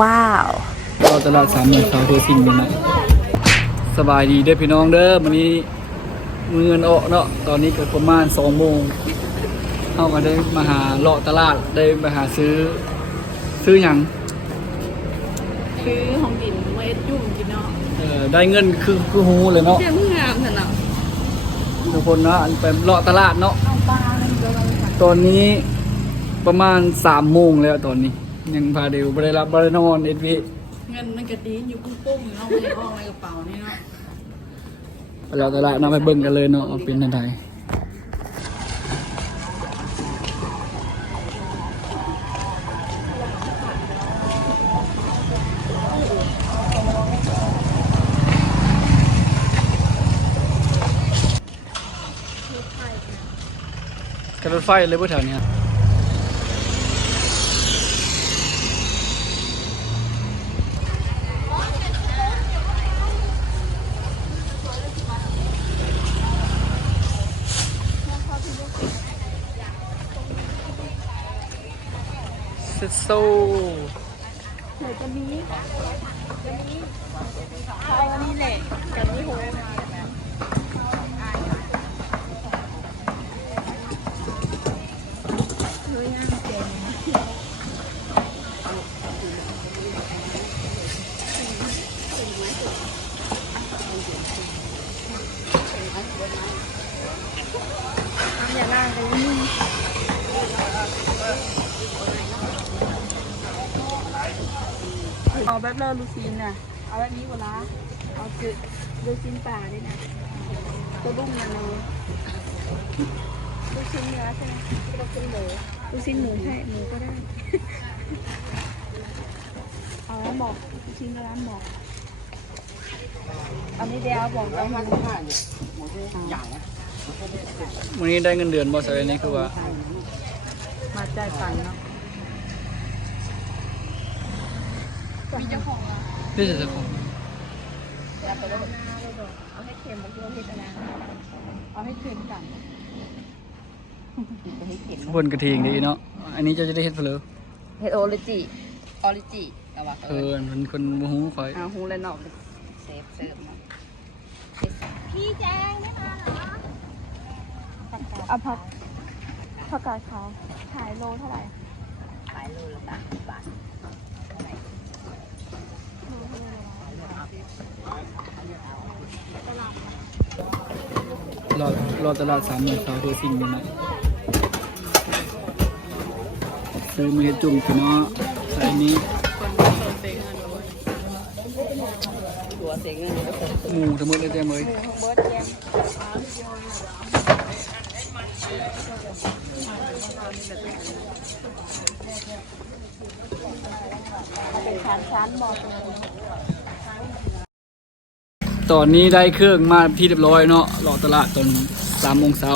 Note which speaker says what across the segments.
Speaker 1: ว้าว
Speaker 2: ก็ตลาดสามหมื่นสาวตัวสิ่งเป็นนะสบายดีเด้อพี่น้องเด้อวันนี้มือเงินออกเนาะตอนนี้ก็ประมาณสองโมงเขาก็ได้มาหาเลาะตลาดได้มาหาซื้อ ซื้ออย่าง
Speaker 1: คือของกินเวทยุ่งกินเนาะ
Speaker 2: เออได้เงินคือคือหูเลยเนาะ
Speaker 1: เจ้าเพิ่งงามเถอะเนาะ
Speaker 2: ทุกคนเนาะอันเป็นเลาะตลาดเนาะ
Speaker 1: เอาปลาหนึ่งตัวกันค่ะ
Speaker 2: ตอนนี้ประมาณสามโมงแล้วตอนนี้ ยังพาเดียวบริรับบริโนอนเอ็ดวี
Speaker 1: เงินมันกระตีนอยู่ปุ้งปุ้งๆเนาะไม่ได้ออกในกระเป๋านี่เนาะ
Speaker 2: ไปเลาะตลาดเนาะไปเบิ่งกันเลยเนาะว่าเป็นยังไงกับรถไฟเลยพวกแถวเนี้ ยเซโซ
Speaker 1: เดี๋ยวจะมีจะมีเขานี่แหละกับนี่โหอย่าล่างไปนี่ เอาแบบเลอลูซีนน่ะ เอาแบบนี้เวลาเอาจืดลูซีนป่าด้วยนะตัวบุ้งนะเนาะลูกชิ้นเนื้อใช่ไหมลูกชิ้นหมูลูกชิ้นหมูใช่หมูก็ได้ เอาแล้วบอกลูกชิ้นก็ร้านบอกอันนี้เดียวบอกไปมัน
Speaker 2: วันนี้ได้เงินเดือนบอสอะไรนี่คือว่า
Speaker 1: มาจ่ายตังค์เนาะ มีเจ้าของอะ
Speaker 2: นี่จะจะของ
Speaker 1: เอาไปเลยเอาให้เค็มมันคือเอาให้ชนะเอาให้เค็มกันให้เค็ม
Speaker 2: บนกระทิงดีเนาะ อันนี้เจะจะได้เฮ็ดเพลอ
Speaker 1: เฮดโอริจิออริจิเอาวะ
Speaker 2: เออมันคนโมโหคอย
Speaker 1: เอาฮูและนอกเซฟเสิร์ฟมาพี่แจงไม่มาเหรอเอาผักผักกาดขาวขายโลเท่าไหร่ขายโลละสามสิบบาท
Speaker 2: รอรอตลาดสามหมื่นสาวตัวสิ่งเป็นะซื้อมาเฮ็ดจุ่มพี่เนาะใส่นี้
Speaker 1: ตัวเสียเงินก็เสร็จ
Speaker 2: หมูทั้งหมดเลยเต็มเลย
Speaker 1: เบิร์ดแยมเป็นชั้นชั้นบอก
Speaker 2: ตอนนี้ได้เครื่องมาที่เรียบร้อยเนาะรอตลาดตอนสามโมงเช้า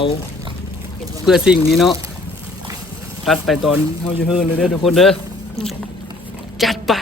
Speaker 2: เพื่อสิ่งนี้เนาะตัดไปตอนเฮาจะเฮิร์นเลยเด้อทุกคนเด้อจัดไป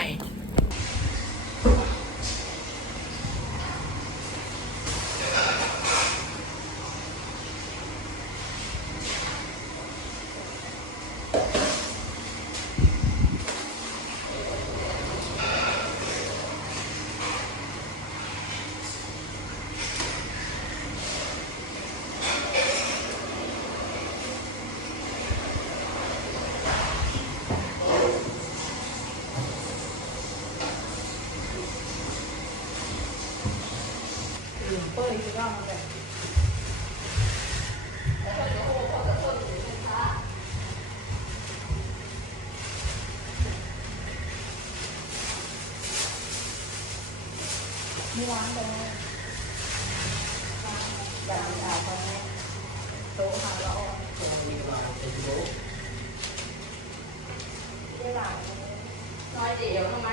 Speaker 1: น้อยเดียวทำไม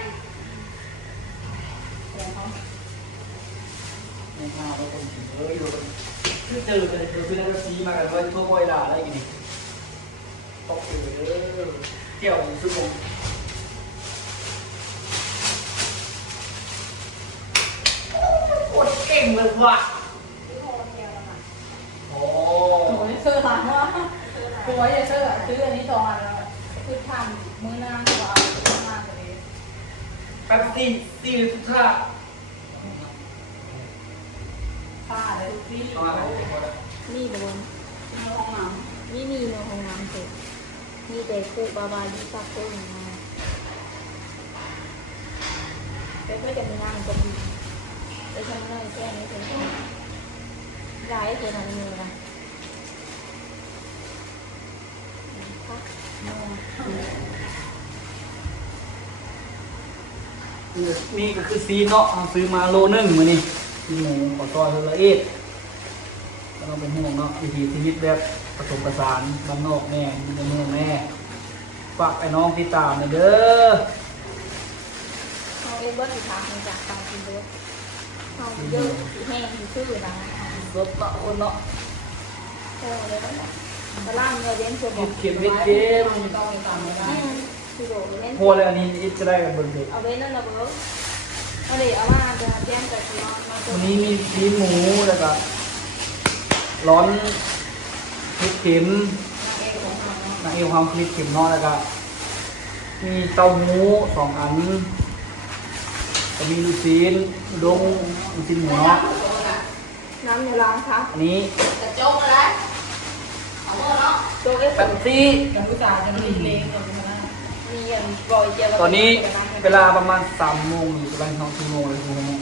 Speaker 2: คือเจอกันคือคือแล้วซีมากันว่าทั่วบอยด่าอะไรกันนี่ตกอยู่เด้อเกี่ยวคือผมโคตรเก่งเลยว่ะโอ้
Speaker 1: โอ้ยเสื้อหลังวะกูไว้จะเสื้อซื้ออันนี้สองอันแล้วคือทำมือหน้าตัวเอามาตัวนี้
Speaker 2: แป๊บซี่ซี่ทุกท่า
Speaker 3: ป้าเลยพี่
Speaker 2: อามาให้
Speaker 1: นี่โดน
Speaker 3: ในห้องน้
Speaker 1: นี่มีในห้องน้ำเสร็จมีแต่คู่บาบาดิซักโก้มาไปก็จะมีงานก็ดีไปทำงานแค่นี้เป็นย้ายเจอหนังมือนะพักนอน
Speaker 2: นี่ก็คือซีเนาะเอาซื้อมาโลนึงมานี่ ซีหมูขอซอยเทละเอ็ดก็ต้องเป็นห่วงเนาะวิถีชีวิตแบบผสมผสานบ้านนอกแม่มีในเมืองแม่ฝากไอ้น้องติดตามหน่อยเด้อ
Speaker 1: เขาเอ็นเบิร์ดอีกครั้งหนึ่งจากตามคุณเบิร์ดเขาเยอะสีแห้งสีชื่อนะ
Speaker 2: รถเนาะคนเนาะ
Speaker 1: โอ้เลยตั้งแต่ตะล่างเงินเลี้ยงเชื่อบอก
Speaker 2: เก็บเก็บเกมำ
Speaker 3: ต้องตามไม่ได้
Speaker 1: อืมคือโดดเล่น
Speaker 2: โพเลยอันนี้อิจะได้กับเบิร์ดเด็ก
Speaker 1: เอาไว้นั่นละเบิร์ด เอาเลยเอามาจะแจ้งแต่ที่นอนมาตั
Speaker 2: วันนี้มีซีหมูแล้วก็ร้อนพริกเข็ม
Speaker 3: เองของเขา
Speaker 2: นางเอวความพริกเข็มเนาะแล้วก็มีเต้าหู้สองอันก็มีลูกชิ้นอุดงลูกชิ้นหมูเนาะ
Speaker 1: น้ำในร้านครับ
Speaker 2: อันนี้
Speaker 3: จะโจ๊กอะไรเอาเมื่อเนาะ
Speaker 1: โจ๊กเอฟ
Speaker 2: แป๊บซี่
Speaker 3: จะผู้ชายจะมีเลงกับคุณนะ
Speaker 1: มีอย่างบอยเจียว
Speaker 2: ตอนนี้ เวลาประมาณสามโมงหรือประมาณสองชั่วโมงเลยคุณโมง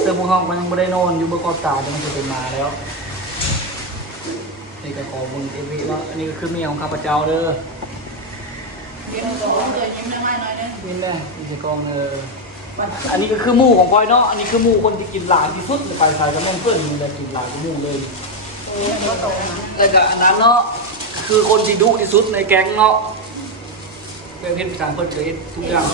Speaker 2: เสื้อพวกห้องมันยังไม่ได้นอนอยู่เบอร์กอบตาจะมันจะเป็นมาแล้วนี่ก็ขอมึงเอวีว่าอันนี้ก็คือเมียของข้าพเจ้าเด้อ
Speaker 3: เรียนสองเดือนยิ้มได้ไหมน้อยนึง
Speaker 2: นี่แน่นี่จะกองเอออันนี้ก็คือหมู่ของพลอยเนาะ อันนี้คือหมู่คนที่กินหลายที่สุดในไปสายกับแม่งเพื่อนมึงจะกินหลายกว่าหมู่เลย
Speaker 3: โอ้ยก็โตนะ
Speaker 2: แล้วก็อันนั้นเนาะคือคนที่ดุที่สุดในแก๊งเนาะ เป็นเพศการเพื่อเจอทุกอย่าง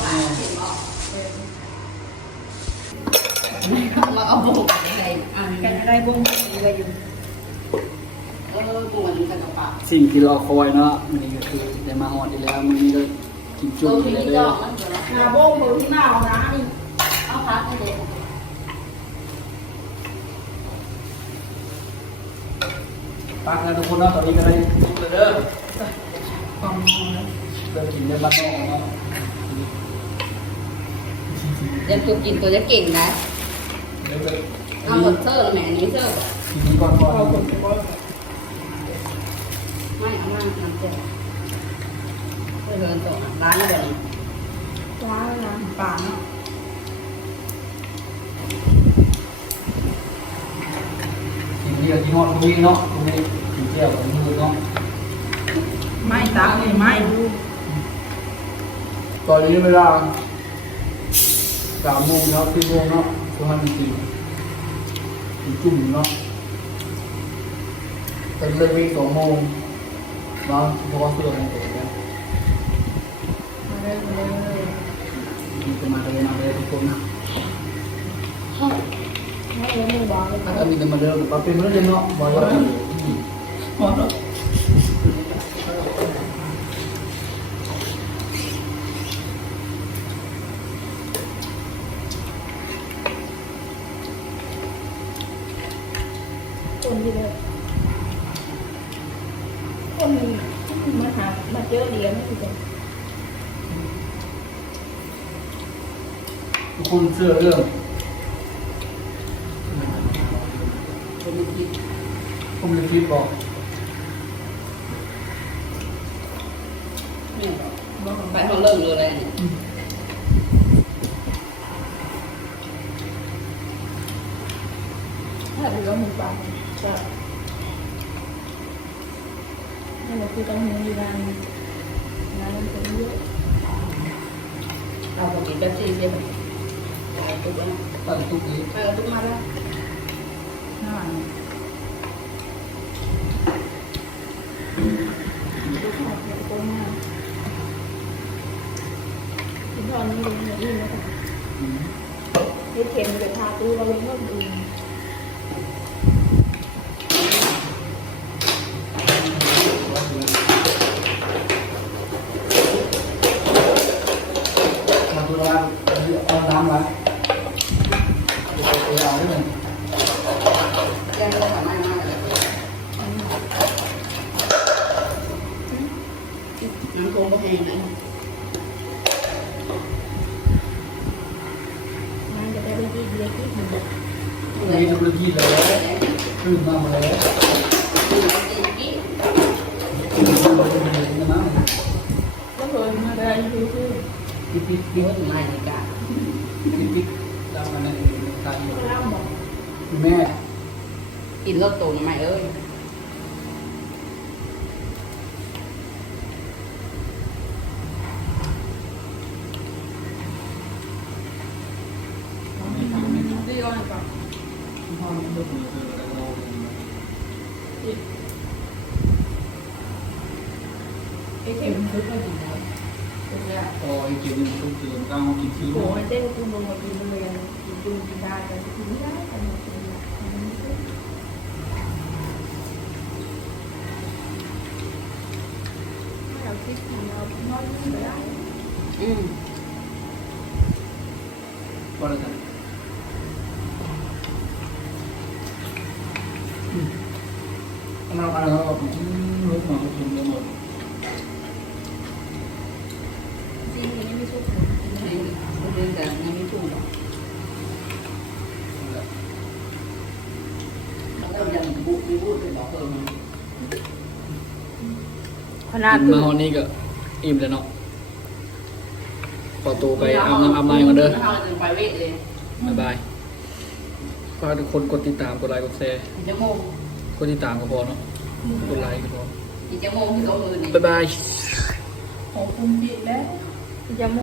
Speaker 3: เราเอาบุกอะไรกันอะไรบุ้งอะไรอยู่เออบุ้งมันนี้กันกระเป๋า
Speaker 2: สิ่งที่เราคอยเนาะมันนี่ก็คือได้มาหอดอีกแล้วมันนี่ก็กินจุ่มเลยเด้
Speaker 3: ก็
Speaker 2: อ
Speaker 3: มันาบุ้งมือที่หน้าเอานะนี่เอาพักให้เด็ก
Speaker 2: ปักนะทุกคนเนาะตอนนี้ก็ได้ทุกเลยเด้อ
Speaker 3: ฟัง
Speaker 2: เริ่มกินได้บ้านนอกเนาะ
Speaker 3: เดี๋ยวตัวกินตัวจะเก่งนะ
Speaker 2: เดี๋ยวเลย
Speaker 3: เอาหมดเซอร์แล้วแหมนี้เซอร์
Speaker 2: ทีนี้ก่อนก่อน
Speaker 3: ไม่เอามาทำเสร็จเพื่อเดินต่อร้านแล้วเดี๋ยวนี้
Speaker 1: ร้านนะ
Speaker 3: ป่าเนาะ
Speaker 2: ทีนี้ก็ที่หอดตรงนี้เนาะตรงนี้ถึงเที่ยวกับมือเนาะ
Speaker 3: ไม่ตาเลยไม่
Speaker 2: ตอนนี้เวลาสามโมงเนาะสี่โมงเนาะทุกท่านจริงๆจุ่มเนาะเป็นเรื่องวิ่งสองโมงเนาะเพราะว่าเสื้อของผมเนี่ย
Speaker 3: มาเลยมาเลย
Speaker 2: มีจะมาเลยมาเลยทุกคนนะ
Speaker 1: ไม่เลี้ยงมือบอลเลย
Speaker 2: ถ้ามีจะมาเดินปะเป็นเรื่องเนาะบอกว่า
Speaker 3: หมด
Speaker 1: คนที่เลยคนมาหามาเจอเลี้ยงไม่ถูก
Speaker 2: ทุก คนเชื่อเรื่อง
Speaker 3: เป็นคิด
Speaker 2: ผมเลยคิดบอก
Speaker 3: เนี่ยไปห้องเริ่มเลยเลยเนี่ย
Speaker 1: ถ้าดูแล้วมือเปล่าก็นั่นแหละคือต้องมีอยู่นานนานมันเป็นเยอะ
Speaker 3: เอาปกติแบบซีเสียไป ตุ๊กนะ
Speaker 2: ตัดทุกนี้
Speaker 3: ไปตุ๊กมาแล้วน่า
Speaker 1: ดูขนาดเนี่ยโตมากถึงตอนนี้เลี้ยงอย่างนี้นะคะเลี้เข็มเดี๋ยวพาตู้เราเลี้ยงเพิ่มอีก
Speaker 2: น้ำโกงก็เป็
Speaker 3: งนั้นมันจะเป็นที่เล็กที่สุดนี่
Speaker 2: ทุกที่แล้วตื่นมาแล้ว
Speaker 1: ก็เคยมาได้คือ
Speaker 3: คือปิ๊กปิ๊กมาในการ
Speaker 2: พี่ปิ๊กตามมาในการแม่
Speaker 3: อินรถตุ่นไหมเอ้ย
Speaker 1: ไอ้เข็มซื้อไปดีแล้วเป็นยา
Speaker 2: พอไอ้เกี่ยวกับต้องเตือนก้าวกินซื้อ
Speaker 1: โอ้ยเต้นกูลงมากินเลยกินดูกินได้แต่กินไม่ได้แต่หมดเลยเราคิดของเราน้อยไม่ได้
Speaker 3: อืม
Speaker 2: พอแล้วกันเราอะไรเราลูกหมากินเยอะหมด
Speaker 1: จริงนี่ไม่ชุบ
Speaker 3: ไม่ไม่เรื่องแต่ยังไม่ถูกหรอกเรายังบุกไม่พูดเป็นบอกเพิ่ม
Speaker 1: ขนาด
Speaker 2: มาฮอนนี้ก็อิ่มแล้วเนาะขอตัวไปอาบน้ำอาบน้ำกันเด้อ
Speaker 3: เราจะไปเวทเลย
Speaker 2: บ๊ายบายฝากทุกคนกดติดตามกดไลค์กดแชร์
Speaker 3: อีกชั่วโมง
Speaker 2: กดติดตามก็พอเนาะกดไลค์ก็พอ
Speaker 3: อีกชั่วโมงที่เขามือนี่
Speaker 2: บ๊ายบาย
Speaker 1: ของคุณจีแล้วจะ